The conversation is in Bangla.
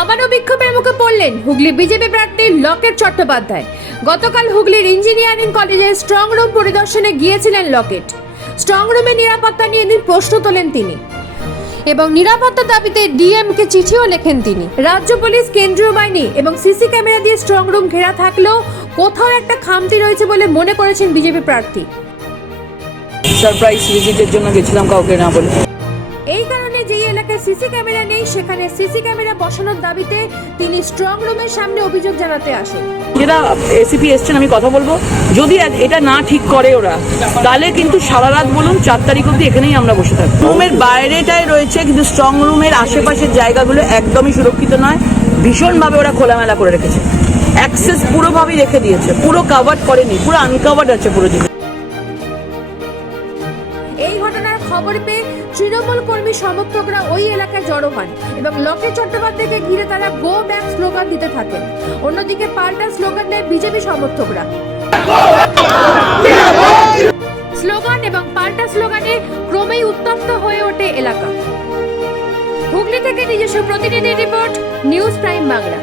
আবারও বিক্ষোভের মুখে পড়লেন হুগলি বিজেপি প্রার্থী লকেট চট্টোপাধ্যায়। গতকাল হুগলির ইঞ্জিনিয়ারিং কলেজের স্ট্রং রুম পরিদর্শনে গিয়েছিলেন লকেট। স্ট্রং রুমে নিরাপত্তা নিয়ে নিয়ে প্রশ্ন তোলেন তিনি। এবং নিরাপত্তা দাবিতে ডিএমকে চিঠিও লেখেন তিনি। রাজ্য পুলিশ কেন্দ্রীয় বাহিনী এবং সিসি ক্যামেরা দিয়ে স্ট্রং রুম ঘেরা থাকলেও কোথাও একটা খামতি রয়েছে বলে মনে করেছেন বিজেপি প্রার্থী। সারপ্রাইজ ভিজিটের জন্য গেছিলাম কাউকে না বলে। এই কারণে যেই এলাকায় সিসি ক্যামেরা নেই, সেখানে সিসি ক্যামেরা বসানোর দাবিতে তিনি স্ট্রং রুমের সামনে অভিযোগ জানাতে আসেন। যেটা এসিপি এসছেন, আমি কথা বলব। যদি এটা না ঠিক করে ওরা, তাহলে কিন্তু সারা রাত বলুন, চার তারিখ অব্দি এখানেই আমরা বসে থাকব। রুমের বাইরেটাই রয়েছে, কিন্তু স্ট্রং রুমের আশেপাশের জায়গাগুলো একদমই সুরক্ষিত নয়। ভীষণভাবে ওরা খোলামেলা করে রেখেছে। অ্যাক্সেস পুরোভাবেই রেখে দিয়েছে। পুরো কাভার করেনি, পুরো আনকাভার্ড আছে পুরো জিনিস খবর পেয়ে তৃণমূল কর্মী সমর্থকরা ওই এলাকায় জড়ো হন এবং লকেট চট্টোপাধ্যায়কে ঘিরে তারা গো ব্যাক স্লোগান দিতে থাকেন। অন্যদিকে পাল্টা স্লোগান দেয় বিজেপি সমর্থকরা। স্লোগান এবং পাল্টা স্লোগানে ক্রমেই উত্তপ্ত হয়ে ওঠে এলাকা। হুগলি থেকে নিজস্ব প্রতিনিধি রিপোর্ট, নিউজ প্রাইম বাংলা।